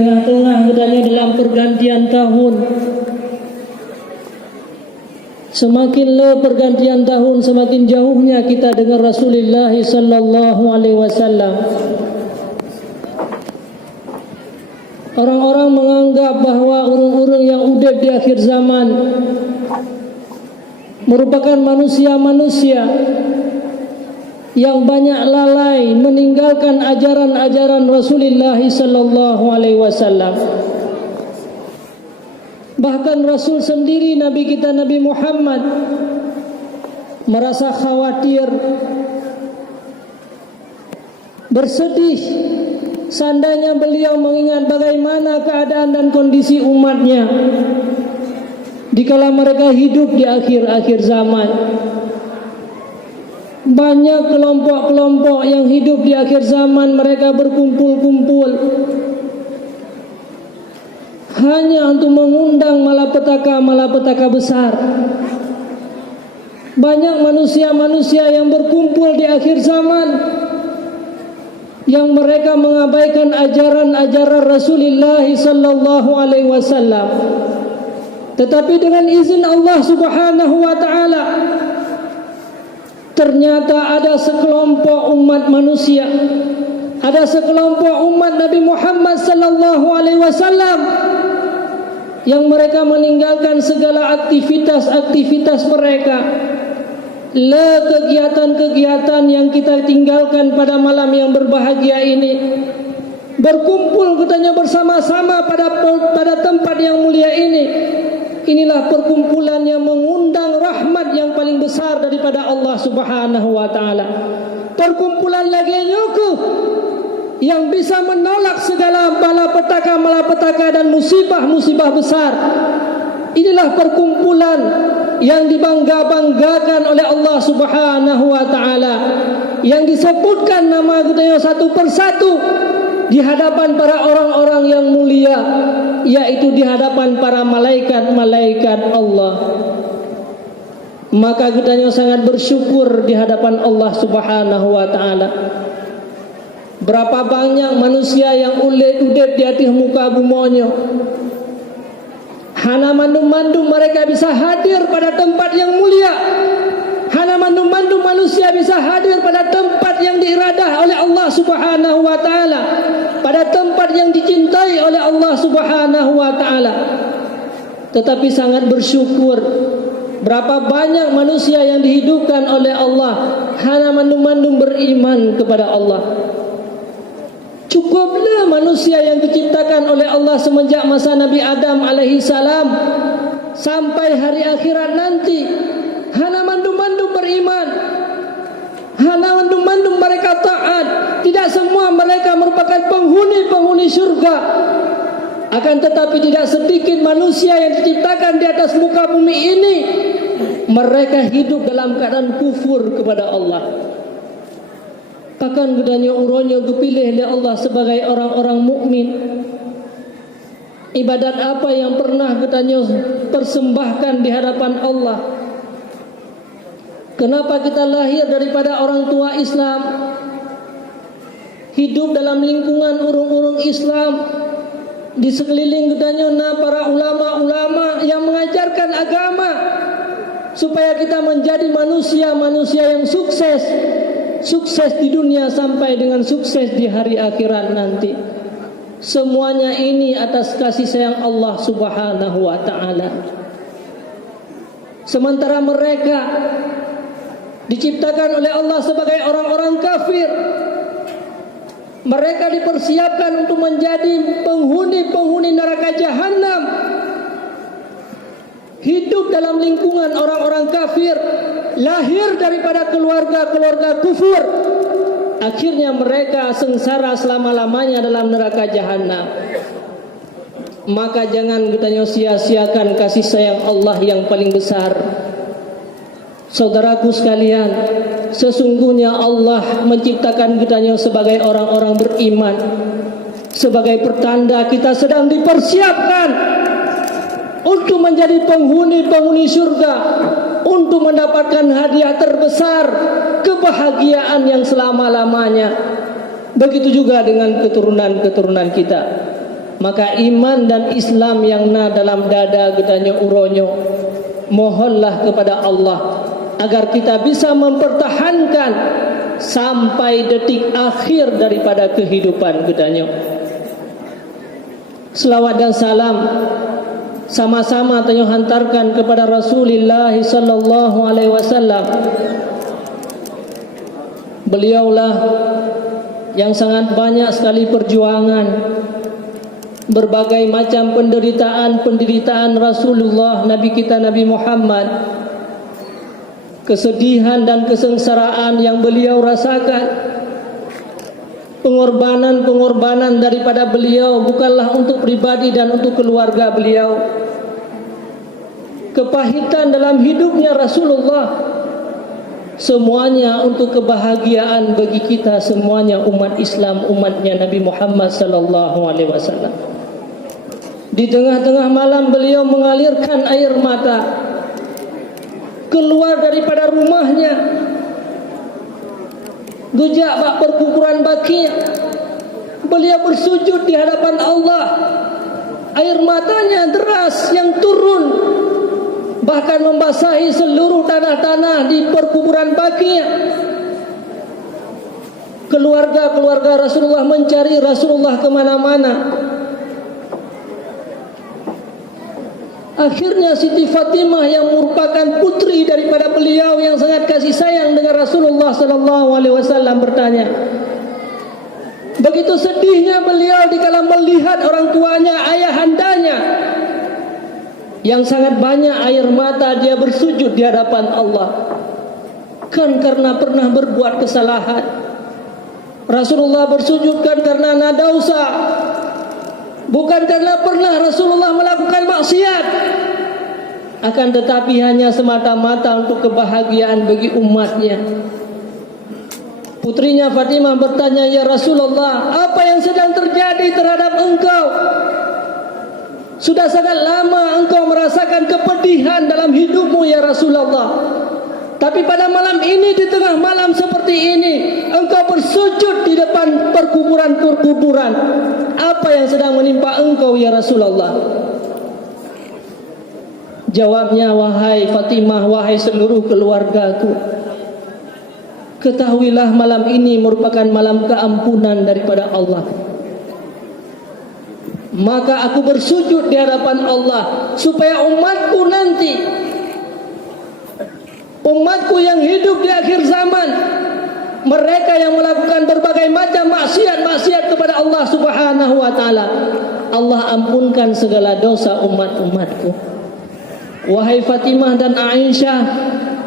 tengah-tengah katanya dalam pergantian tahun. Semakin pergantian tahun, semakin jauhnya kita dengan Rasulullah sallallahu alaihi wasallam. Orang-orang menganggap bahawa orang-orang yang hidup di akhir zaman merupakan manusia-manusia yang banyak lalai meninggalkan ajaran-ajaran Rasulullah sallallahu alaihi wasallam. Bahkan Rasul sendiri, Nabi kita Nabi Muhammad, merasa khawatir, bersedih seandainya beliau mengingat bagaimana keadaan dan kondisi umatnya dikala mereka hidup di akhir-akhir zaman. Banyak kelompok-kelompok yang hidup di akhir zaman, mereka berkumpul-kumpul hanya untuk mengundang malapetaka-malapetaka besar. Banyak manusia-manusia yang berkumpul di akhir zaman yang mereka mengabaikan ajaran-ajaran Rasulullah sallallahu alaihi wasallam. Tetapi dengan izin Allah Subhanahu wa taala, ternyata ada sekelompok umat manusia, ada sekelompok umat Nabi Muhammad sallallahu alaihi wasallam yang mereka meninggalkan segala aktivitas-aktivitas mereka, kegiatan-kegiatan yang kita tinggalkan pada malam yang berbahagia ini, berkumpul katanya bersama-sama pada tempat yang mulia ini. Inilah perkumpulan yang mengundang rahmat yang paling besar daripada Allah Subhanahu wa taala. Perkumpulan lagi nyukuh yang bisa menolak segala malapetaka dan musibah-musibah besar. Inilah perkumpulan yang dibangga-banggakan oleh Allah Subhanahu wa taala, yang disebutkan nama katanya satu persatu di hadapan para orang-orang yang mulia, yaitu di hadapan para malaikat-malaikat Allah. Maka katanya sangat bersyukur di hadapan Allah Subhanahu wa taala. Berapa banyak manusia yang ulet-ulet di atas muka bumonya, hana mandu-mandu mereka bisa hadir pada tempat yang mulia. Hana mandu-mandu manusia bisa hadir pada tempat yang diiradah oleh Allah Subhanahu wa taala, pada tempat yang dicintai oleh Allah Subhanahu wa taala. Tetapi sangat bersyukur, berapa banyak manusia yang dihidupkan oleh Allah hana mandu-mandu beriman kepada Allah. Cukuplah manusia yang diciptakan oleh Allah semenjak masa Nabi Adam alaihi salam sampai hari akhirat nanti, hana mandu-mandu beriman, hana mandu-mandu mereka taat. Tidak semua mereka merupakan penghuni syurga, akan tetapi tidak sedikit manusia yang diciptakan di atas muka bumi ini, mereka hidup dalam keadaan kufur kepada Allah. Bahkan katanya urangnya dipilih oleh Allah sebagai orang-orang mukmin. Ibadat apa yang pernah katanya persembahkan di hadapan Allah? Kenapa kita lahir daripada orang tua Islam, hidup dalam lingkungan urung-urung Islam, di sekeliling katanya para ulama-ulama yang mengajarkan agama, supaya kita menjadi manusia-manusia yang sukses di dunia sampai dengan sukses di hari akhirat nanti. Semuanya ini atas kasih sayang Allah Subhanahu wa taala. Sementara mereka diciptakan oleh Allah sebagai orang-orang kafir, mereka dipersiapkan untuk menjadi penghuni neraka jahanam, hidup dalam lingkungan orang-orang kafir, lahir daripada keluarga-keluarga kufur. Akhirnya mereka sengsara selama-lamanya dalam neraka jahanam. Maka jangan kita sia-siakan kasih sayang Allah yang paling besar. Saudaraku sekalian, sesungguhnya Allah menciptakan kita sebagai orang-orang beriman, sebagai pertanda kita sedang dipersiapkan untuk menjadi penghuni surga, untuk mendapatkan hadiah terbesar, kebahagiaan yang selama-lamanya. Begitu juga dengan keturunan-keturunan kita. Maka iman dan Islam yang na dalam dada gedanya uronyo, mohonlah kepada Allah agar kita bisa mempertahankan sampai detik akhir daripada kehidupan gedanya. Selawat dan salam sama-sama tanyo hantarkan kepada Rasulullah sallallahu alaihi wasallam. Beliaulah yang sangat banyak sekali perjuangan, berbagai macam penderitaan Rasulullah Nabi kita Nabi Muhammad, kesedihan dan kesengsaraan yang beliau rasakan, pengorbanan daripada beliau bukanlah untuk pribadi dan untuk keluarga beliau, kepahitan dalam hidupnya Rasulullah, semuanya untuk kebahagiaan bagi kita semuanya umat Islam, umatnya Nabi Muhammad sallallahu alaihi wasallam. Di tengah-tengah malam beliau mengalirkan air mata, keluar daripada rumahnya, gejak bak perkuburan Baqi'. Beliau bersujud di hadapan Allah, air matanya deras yang turun, bahkan membasahi seluruh tanah-tanah di perkuburan Baqi'. Keluarga Rasulullah mencari Rasulullah kemana-mana. Akhirnya Siti Fatimah yang merupakan putri daripada beliau yang sangat kasih sayang dengan Rasulullah sallallahu alaihi wasallam bertanya. Begitu sedihnya beliau dikala melihat orang tuanya, ayahandanya yang sangat banyak air mata, dia bersujud di hadapan Allah. Kan karena pernah berbuat kesalahan. Rasulullah bersujud kan karena nadausa, bukan karena pernah Rasulullah melakukan maksiat, akan tetapi hanya semata-mata untuk kebahagiaan bagi umatnya. Putrinya Fatimah bertanya, "Ya Rasulullah, apa yang sedang terjadi terhadap engkau? Sudah sangat lama engkau merasakan kepedihan dalam hidupmu ya Rasulullah. Tapi pada malam ini, di tengah malam seperti ini, engkau bersujud di depan perkuburan-perkuburan. Apa yang sedang menimpa engkau ya Rasulullah?" Jawabnya, "Wahai Fatimah, wahai seluruh keluargaku, ketahuilah malam ini merupakan malam keampunan daripada Allah. Maka aku bersujud di hadapan Allah supaya umatku nanti, umatku yang hidup di akhir zaman, mereka yang melakukan berbagai macam maksiat kepada Allah Subhanahu wa taala, Allah ampunkan segala dosa umat-umatku. Wahai Fatimah dan Aisyah,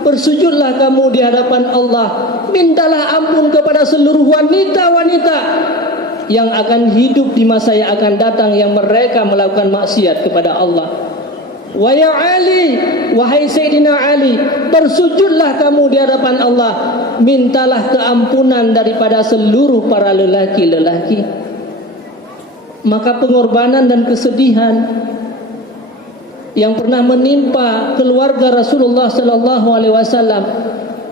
bersujudlah kamu di hadapan Allah, mintalah ampun kepada seluruh wanita-wanita yang akan hidup di masa yang akan datang, yang mereka melakukan maksiat kepada Allah. Wa ya Ali, wahai Sayyidina Ali, bersujudlah kamu di hadapan Allah, mintalah keampunan daripada seluruh para lelaki-lelaki." Maka pengorbanan dan kesedihan yang pernah menimpa keluarga Rasulullah sallallahu alaihi wasallam,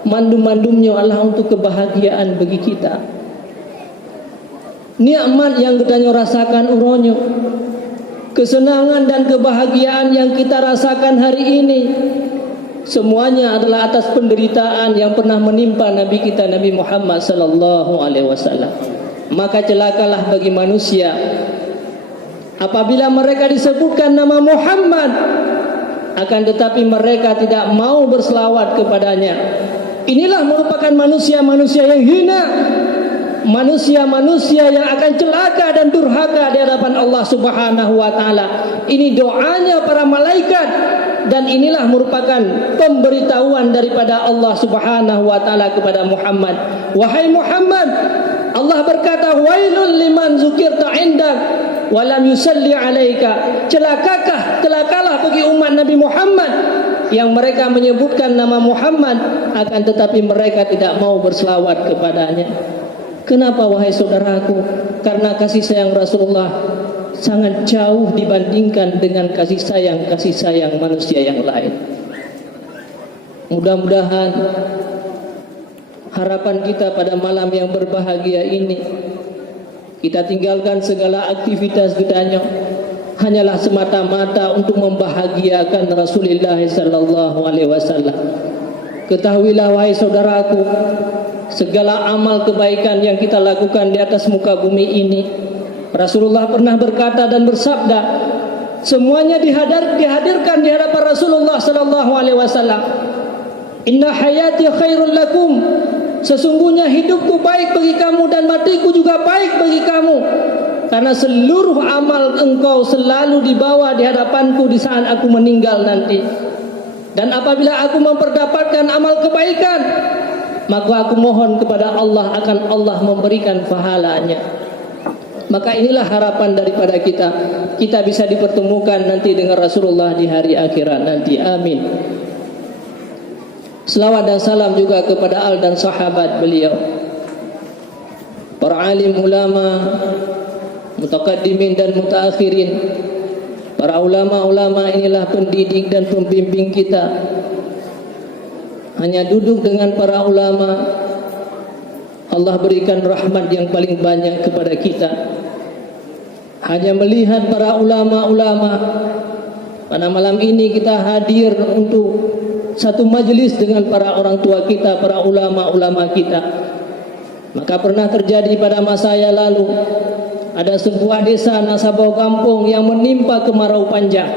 mandum-mandumnya adalah untuk kebahagiaan bagi kita. Nikmat yang kita rasakan uronyo, kesenangan dan kebahagiaan yang kita rasakan hari ini, semuanya adalah atas penderitaan yang pernah menimpa Nabi kita Nabi Muhammad sallallahu alaihi wasallam. Maka celakalah bagi manusia apabila mereka disebutkan nama Muhammad, akan tetapi mereka tidak mau berselawat kepadanya. Inilah merupakan manusia-manusia yang hina, manusia-manusia yang akan celaka dan durhaka di hadapan Allah Subhanahu wa taala. Ini doanya para malaikat, dan inilah merupakan pemberitahuan daripada Allah Subhanahu wa taala kepada Muhammad. Wahai Muhammad, Allah berkata, "Wailul liman zukirta indak wa lam yusalli alaika." Celakalah bagi umat Nabi Muhammad yang mereka menyebutkan nama Muhammad, akan tetapi mereka tidak mau berselawat kepadanya. Kenapa wahai saudaraku? Karena kasih sayang Rasulullah sangat jauh dibandingkan dengan kasih sayang manusia yang lain. Mudah-mudahan harapan kita pada malam yang berbahagia ini, Kita tinggalkan segala aktivitas kitanya, hanyalah semata-mata untuk membahagiakan Rasulullah sallallahu alaihi wasallam. Ketahuilah wahai saudaraku, segala amal kebaikan yang kita lakukan di atas muka bumi ini, Rasulullah pernah berkata dan bersabda, semuanya dihadirkan di hadapan Rasulullah sallallahu alaihi wasallam. Inna hayati khairul lakum, sesungguhnya hidupku baik bagi kamu dan matiku juga baik bagi kamu, karena seluruh amal engkau selalu dibawa di hadapanku di saat aku meninggal nanti. Dan apabila aku memperdapatkan amal kebaikan, maka aku mohon kepada Allah akan Allah memberikan pahalanya. Maka inilah harapan daripada kita, kita bisa dipertemukan nanti dengan Rasulullah di hari akhirat nanti. Amin. Selawat dan salam juga kepada al dan sahabat beliau, para alim ulama, mutaqaddimin dan mutaakhirin. Para ulama-ulama inilah pendidik dan pembimbing kita. Hanya duduk dengan para ulama, Allah berikan rahmat yang paling banyak kepada kita. Hanya melihat para ulama-ulama, pada malam ini kita hadir untuk satu majlis dengan para orang tua kita, para ulama-ulama kita. Maka pernah terjadi pada masa yang lalu, ada sebuah desa Nasabau kampung yang menimpa kemarau panjang.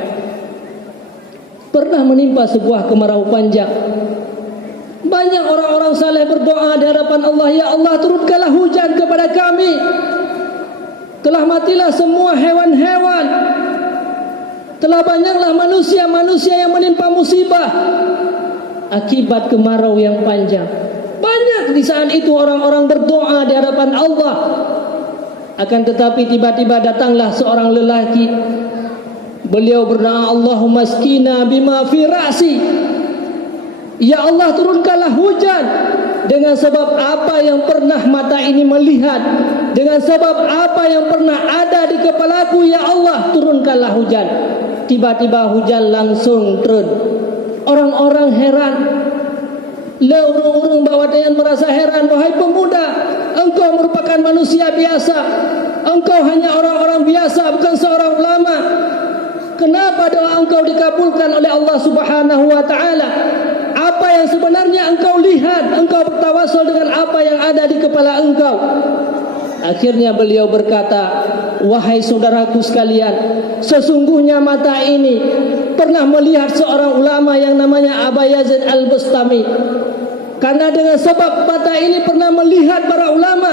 Pernah menimpa sebuah kemarau panjang. Banyak orang-orang saleh berdoa di hadapan Allah, ya Allah turunkanlah hujan kepada kami. Telah matilah semua hewan-hewan. Telah banyaklah manusia-manusia yang menimpa musibah akibat kemarau yang panjang. Banyak di saat itu orang-orang berdoa di hadapan Allah. Akan tetapi tiba-tiba datanglah seorang lelaki. Beliau berdoa, Allahumma askina bima fi ra'si. Ya Allah turunkanlah hujan dengan sebab apa yang pernah mata ini melihat, dengan sebab apa yang pernah ada di kepalaku, ya Allah turunkanlah hujan. Tiba-tiba hujan langsung turun. Orang-orang heran. Urung-urung bawadayan merasa heran, wahai pemuda, engkau merupakan manusia biasa, engkau hanya orang-orang biasa, bukan seorang ulama. Kenapa doa engkau dikabulkan oleh Allah Subhanahu wa taala? Apa yang sebenarnya engkau lihat? Engkau bertawasul dengan apa yang ada di kepala engkau. Akhirnya beliau berkata, wahai saudaraku sekalian, sesungguhnya mata ini pernah melihat seorang ulama yang namanya Aba Yazid Al-Bustami. Karena dengan sebab mata ini pernah melihat para ulama,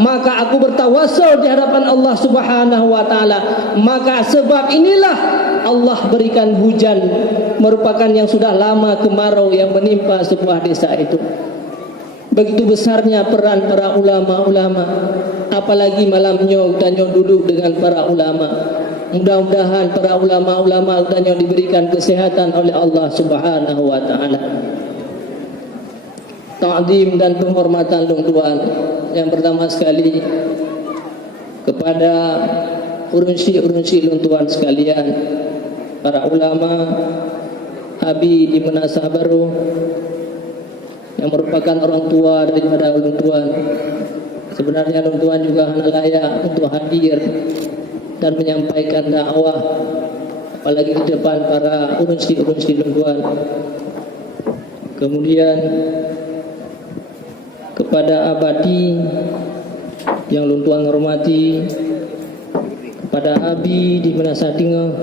maka aku bertawasul di hadapan Allah Subhanahu wa taala. Maka sebab inilah Allah berikan hujan, merupakan yang sudah lama kemarau yang menimpa sebuah desa itu. Begitu besarnya peran para ulama-ulama, apalagi malamnya kita duduk dengan para ulama. Mudah-mudahan para ulama-ulama kita diberikan kesehatan oleh Allah Subhanahu wa taala. Ta'zim dan penghormatan Tuhan. Yang pertama sekali kepada urunsi-urunsi Tuhan sekalian, para ulama Abi di Menasah Baru yang merupakan orang tua daripada Tuhan. Sebenarnya Tuhan juga layak untuk hadir dan menyampaikan dakwah, apalagi di depan para urunsi-urunsi Tuhan. Kemudian kepada abadi yang Tuhan hormati, kepada Abi di Menasah Tinggal,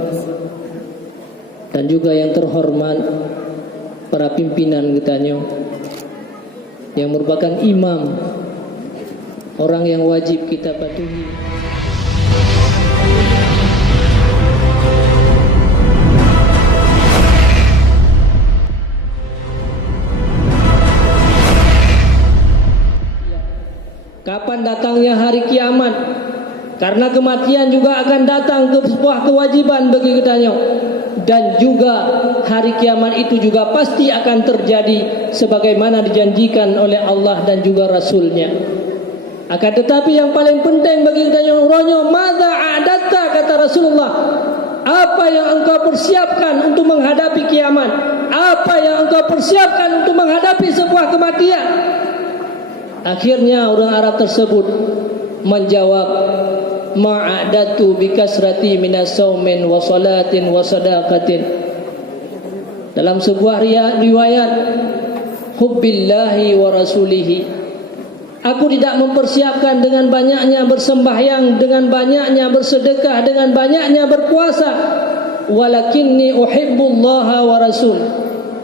dan juga yang terhormat para pimpinan kitanya yang merupakan imam, orang yang wajib kita patuhi. Kapan datangnya hari kiamat? Karena kematian juga akan datang ke sebuah kewajiban bagi kitanya. Dan juga hari kiamat itu juga pasti akan terjadi sebagaimana dijanjikan oleh Allah dan juga Rasulnya. Akan tetapi yang paling penting bagi kita yang uronyo, madza a'adatta, kata Rasulullah, apa yang engkau persiapkan untuk menghadapi kiamat? Apa yang engkau persiapkan untuk menghadapi sebuah kematian? Akhirnya orang Arab tersebut menjawab, ma'adatu bikasrati minas saumin wa salatin wa sadaqatin. Dalam sebuah riwayat, hubbillahi wa rasulihi, aku tidak mempersiapkan dengan banyaknya bersembahyang, dengan banyaknya bersedekah, dengan banyaknya berpuasa. Walakinni uhibbullaha wa rasul.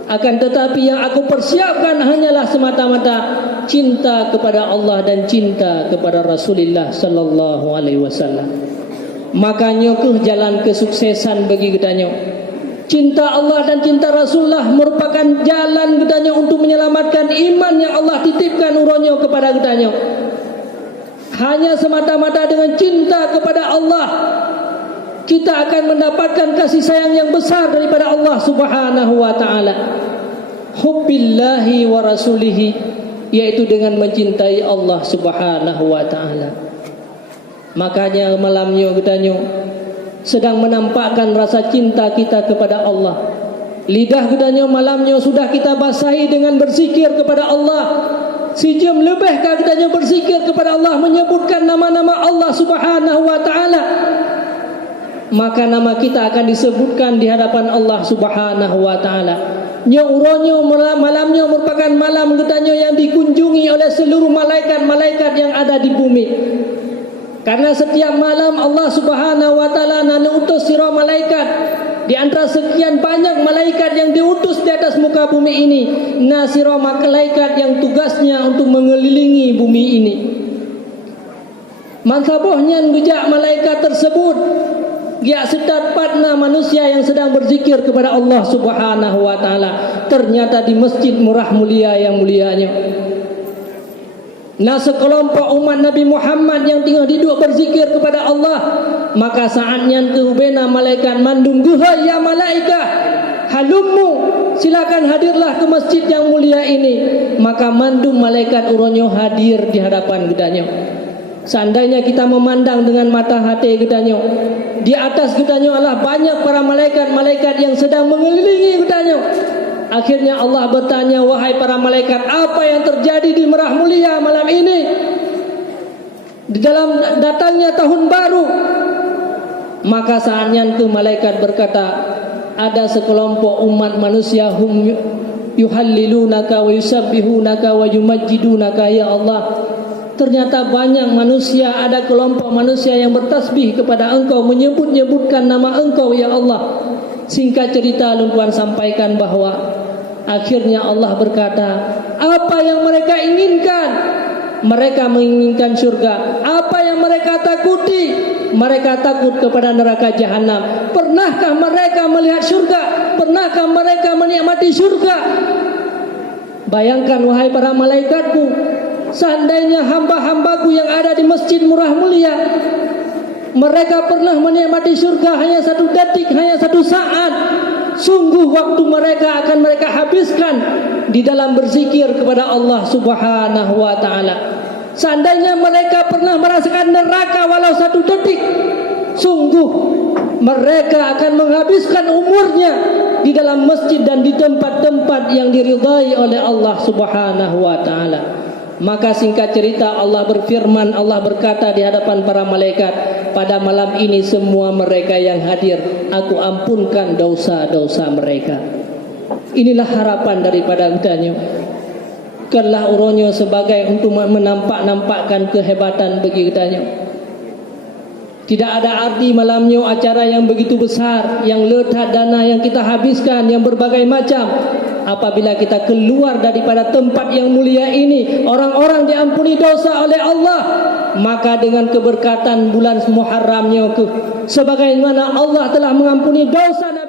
Akan tetapi yang aku persiapkan hanyalah semata-mata cinta kepada Allah dan cinta kepada Rasulullah sallallahu alaihi wasallam. Makanya ke jalan kesuksesan bagi katanya. Cinta Allah dan cinta Rasulullah merupakan jalan katanya untuk menyelamatkan iman yang Allah titipkan uronyo kepada katanya. Hanya semata-mata dengan cinta kepada Allah kita akan mendapatkan kasih sayang yang besar daripada Allah Subhanahu wa taala. Hubbillahi wa rasulihi, yaitu dengan mencintai Allah Subhanahu wa taala. Makanya malamnya katanya sedang menampakkan rasa cinta kita kepada Allah. Lidah katanya malamnya sudah kita basahi dengan berzikir kepada Allah. Sejam lebih katanya berzikir kepada Allah, menyebutkan nama-nama Allah Subhanahu wa taala. Maka nama kita akan disebutkan di hadapan Allah Subhanahu wa taala. Nyauronyo malamnya merupakan malam katanya yang dikunjungi oleh seluruh malaikat-malaikat yang ada di bumi. Karena setiap malam Allah Subhanahu wa taala utus sira malaikat. Di antara sekian banyak malaikat yang diutus di atas muka bumi ini, nasira malaikat yang tugasnya untuk mengelilingi bumi ini. Mansabohnya ngejak malaikat tersebut dia sedang partner manusia yang sedang berzikir kepada Allah Subhanahu wa taala. Ternyata di Masjid Murah Mulia yang mulianya. Nah, sekelompok umat Nabi Muhammad yang tengah duduk berzikir kepada Allah, maka saatnya kehubena malaikat mandung guha ya malaikah, halummu, silakan hadirlah ke masjid yang mulia ini. Maka mandung malaikat uronyo hadir di hadapan gedanya. Seandainya kita memandang dengan mata hati gedanya, di atas gedanya adalah banyak para malaikat-malaikat yang sedang mengelilingi gedanya. Akhirnya Allah bertanya, wahai para malaikat, apa yang terjadi di Merah Mulia malam ini? Di dalam datangnya tahun baru. Maka saatnya itu malaikat berkata, ada sekelompok umat manusia hum yuhallilunaka wa yusabbihunaka wa yumajjidunaka ya Allah. Ternyata banyak manusia, ada kelompok manusia yang bertasbih kepada Engkau, menyebut-nyebutkan nama Engkau ya Allah. Singkat cerita, Tuhan sampaikan bahwa akhirnya Allah berkata, apa yang mereka inginkan? Mereka menginginkan surga. Apa yang mereka takuti? Mereka takut kepada neraka jahanam. Pernahkah mereka melihat surga? Pernahkah mereka menikmati surga? Bayangkan wahai para malaikatku, seandainya hamba-hambaku yang ada di Masjid Murah Mulia mereka pernah menikmati surga hanya satu detik, hanya satu saat, sungguh waktu mereka akan mereka habiskan di dalam berzikir kepada Allah Subhanahu wa taala. Seandainya mereka pernah merasakan neraka walau satu detik, sungguh mereka akan menghabiskan umurnya di dalam masjid dan di tempat-tempat yang diridai oleh Allah Subhanahu wa taala. Maka singkat cerita Allah berfirman, Allah berkata di hadapan para malaikat, pada malam ini semua mereka yang hadir aku ampunkan dosa-dosa mereka. Inilah harapan daripada udahnya. Kelah uronyo sebagai untuk menampakkan kehebatan bagi udahnya. Tidak ada arti malamnya acara yang begitu besar, yang lethat dana yang kita habiskan, yang berbagai macam. Apabila kita keluar daripada tempat yang mulia ini, orang-orang diampuni dosa oleh Allah. Maka dengan keberkatan bulan Muharramnya, sebagaimana Allah telah mengampuni dosa Nabi